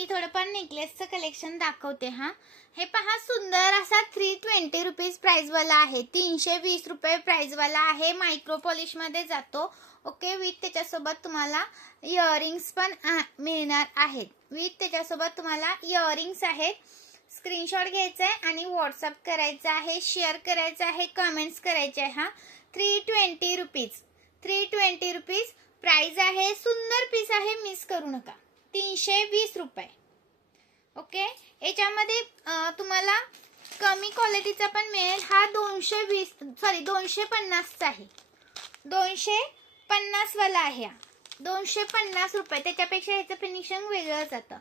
मी थोडंफार नेकलेसचं कलेक्शन दाखवते हा। हे पहा, सुंदर असा 320 रुपीज प्राइस वाला आहे, 320 रुपये प्राइस वाला आहे। मायक्रो पॉलिश मध्ये जातो। ओके, विथ त्याच्यासोबत तुम्हाला इयरिंग्स पण मिळणार आहेत। विथ त्याच्यासोबत तुम्हाला इयरिंग्स आहेत। स्क्रीनशॉट घ्यायचा आहे आणि व्हॉट्सअप करायचा आहे, शेअर करायचा आहे, कमेंट्स करायचे आहे हा। 320 रुपीज, 320 रुपीज प्राइस आहे। सुंदर पीस आहे, मिस करू नका। 320 रुपये। ओके, याच्यामध्ये तुम्हाला कमी क्वालिटीचा पण मिळेल। हा 250 चा आहे, 250 वाला आहे, 250 रुपये। त्याच्यापेक्षा ह्याचं फिनिशिंग वेगळं जातं।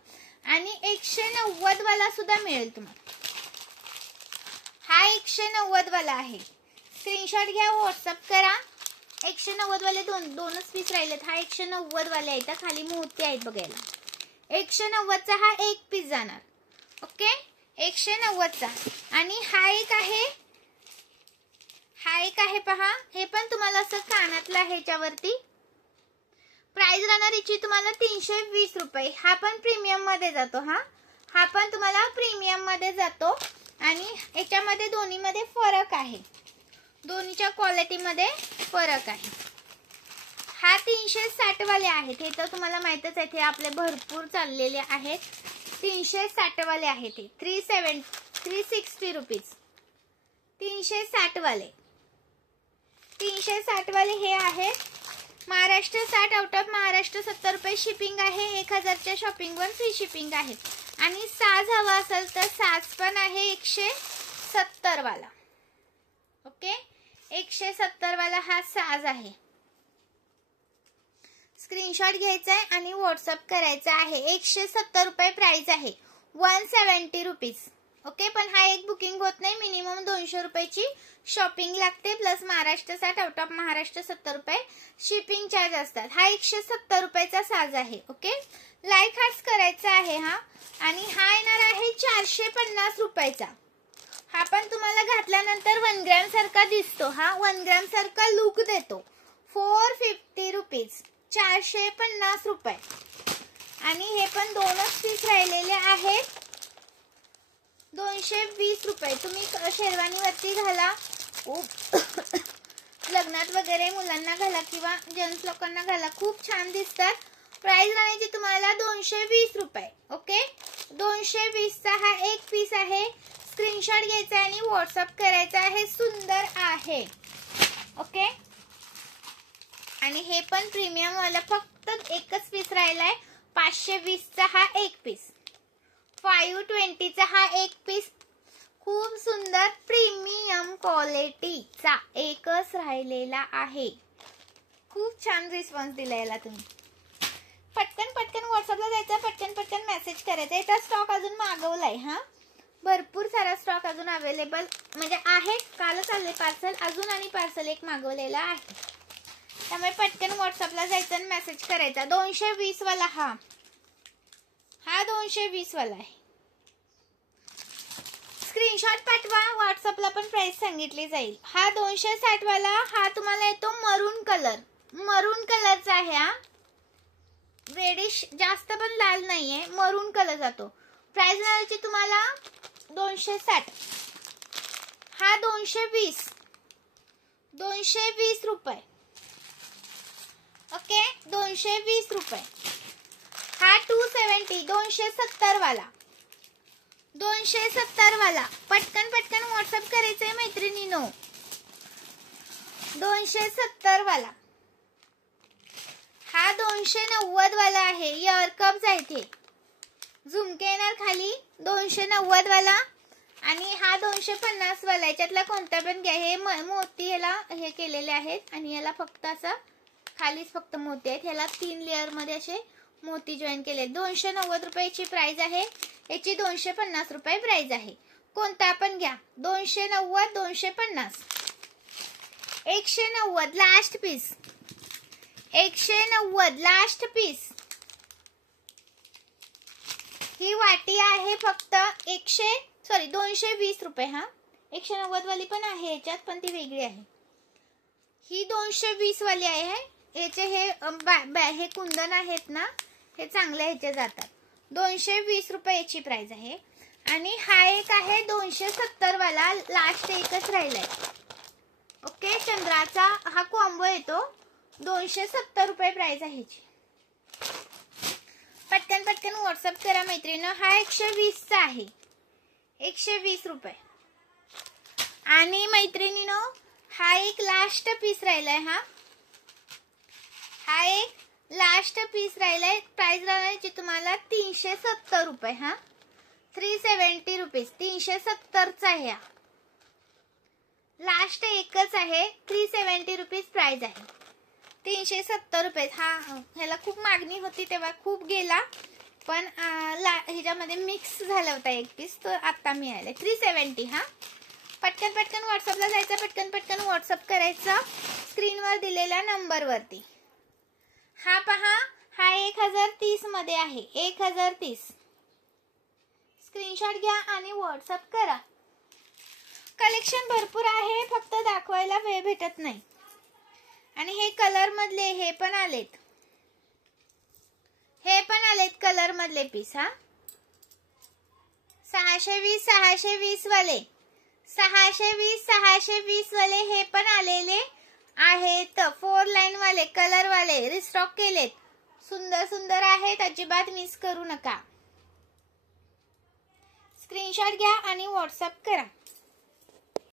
आणि 190 वाला सुद्धा मिळेल तुम्हाला। हा 190 वाला आहे। स्क्रीनशॉट घ्या, व्हॉट्सअप करा। 190 वाले दोनच पीस राहिलेत। हा 190 वाले आहेत, खाली मोती आहेत बघायला। 190 चा हा एक पीस जाणार। ओके, 190 चा। आणि हा एक आहे पहा, हे पण तुम्हाला असं कानातलं आहे। ह्याच्यावरती प्राइस राहणार याची तुम्हाला 320 रुपये। हा पण प्रीमियम मध्ये जातो। हा पण तुम्हाला प्रीमियम मध्ये जातो। आणि याच्यामध्ये दोन्हीमध्ये फरक आहे, दोन्हीच्या क्वालिटी मध्ये फरक आहे। हा 360 वाले आहेत, हे तर तुम्हाला माहितच आहे, ते आपले भरपूर चाललेले आहेत। 360 वाले आहेत हे, 360 रुपीज। 360 वाले, 360 वाले हे आहेत। महाराष्ट्र 60, आउट ऑफ महाराष्ट्र 70 रुपये शिपिंग आहे। 1000 च्या शॉपिंग वर फ्री शिपिंग आहे। आणि साज हवा असेल तर साज पण आहे 170 वाला। ओके, 170 वाला हा साज आहे। स्क्रीनशॉट घ्यायचा आहे आणि व्हॉट्सअप करायचा आहे। 170 रुपये प्राइस आहे, 170 रुपीज। ओके, पण हा एक बुकिंग होत नाही, मिनिमम 200 रुपयाची शॉपिंग लागते, plus Maharashtra 60, out of Maharashtra 70 रुपये शिपिंग चार्ज असतात। हा 170 रुपयाचा साज आहे। ओके, लाईक हार्ट्स करायचा आहे हा। आणि हा येणार आहे 450 रुपयाचा। हा पण तुम्हाला घातल्यानंतर 1 ग्रॅम सारखा दिसतो। हा 1 ग्रॅम सारखा लुक देतो। 450 रुपीज, 450 रुपये। आणि हे पण दोनच पीस राहिलेले आहेत, 220 रुपये। तुम्ही शेरवानीवरती घाला, लग्नात वगैरे मुलांना घाला किंवा जेंट्स लोकांना घाला, खूप छान दिसतात। प्राइस राहण्याची तुम्हाला 220 रुपये। ओके, 220 चा हा एक पीस आहे। स्क्रीनशॉट घ्यायचा आणि व्हॉट्सअप करायचा आहे। सुंदर आहे। ओके, आणि हे पण प्रीमियम वाला, फक्त एकच पीस राहिलाय। 520 चा हा एक पीस, 520 चा हा एक पीस। खूप सुंदर प्रीमियम क्वालिटीचा एकच राहिलेला आहे। खूप छान रिस्पॉन्स दिला याला तुम्ही। पटकन व्हॉट्सअपला जायचं, पटकन मेसेज करायचा। याचा स्टॉक अजून मागवलाय हा, भरपूर सारा स्टॉक अजून अवेलेबल म्हणजे आहे। कालच आले पार्सल, अजून आणि पार्सल एक मागवलेला आहे। त्यामुळे पटकन व्हॉट्सअपला जायचं आणि मेसेज करायचा। 220 वाला हा 220 वाला आहे। स्क्रीनशॉट पाठवा, व्हॉट्सअपला पण प्राइस सांगितली जाईल। हा 260 वाला, हा तुम्हाला येतो मरून कलर, मरून कलरचा आहे हा। रेडिश जास्त पण लाल नाहीये, मरून कलर जातो। प्राइस राहायची तुम्हाला 260, हा 220 रुपये। ओके, 220 रुपये। हा 270, 270 वाला, 270 वाला। पटकन व्हॉट्सअप करायचंय मैत्रिणींनो। 270 वाला, हा 290 वाला आहे। इयर कप्स आहेत हे, झुमके येणार खाली। 290 वाला आणि हा 250 वाला। याच्यातला कोणता पण घ्या। हे मोती याला हे केलेले आहेत आणि याला फक्त असं खालीच फक्त मोती आहेत। ह्याला 3 लेअर मध्ये असे मोती जॉईन केले। 290 रुपयाची प्राइस आहे याची, 250 रुपये प्राइस आहे। कोणता पण घ्या, 290, 250, 190 लास्ट पीस, 190 लास्ट पीस। ही वाटी आहे फक्त 220 रुपये। हा 190 वाली पण आहे याच्यात, पण ती वेगळी आहे। ही 220 वाली आहे। याचे हे कुंदन आहेत ना, हे चांगले ह्याचे जातात। 220 रुपये याची प्राइस आहे. आणि हा एक आहे 270 वाला, लास्ट एकच राहिलाय. ओके, चंद्राचा हा कॉम्बो येतो. 270 रुपये प्राइस आहे ह्याची. पटकन पटकन व्हॉट्सअप करा मैत्रिणींनो. हा 120 चा आहे, 120 रुपये. आणि मैत्रिणींनो हा एक लास्ट पीस राहिलाय. हा एक लास्ट पीस राहिलाय. प्राइस राहण्याची तुम्हाला 370 रुपये. 370 रुपीज, 370 चा आहे. लास्ट एकच आहे, 370 रुपीज प्राइस आहे. 370 रुपये. ह्याला खूप मागणी होती तेव्हा खूप गेला, पण ह्याच्यामध्ये मिक्स झाला होता एक पीस, तो आता मिळाला. 370. पटकन पटकन व्हॉट्सअपला जायचं, पटकन पटकन व्हॉट्सअप करायचं स्क्रीनवर दिलेल्या नंबरवरती. हा पहा, हा 1030 मध्ये आहे. 1030. स्क्रीनशॉट घ्या आणि व्हॉट्सअप करा. कलेक्शन भरपूर आहे, फक्त दाखवायला वेळ भेटत नाही. आणि हे कलर मधले हे पण आलेत, कलर मधले पीस. 620 620 वाले, 620 वाले हे पण आलेले आहेत. 4 लाईन वाले, कलर वाले रिस्टॉक केलेत. सुंदर सुंदर आहेत, अजिबात मिस करू नका. स्क्रीनशॉट घ्या आणि व्हॉट्सअप करा.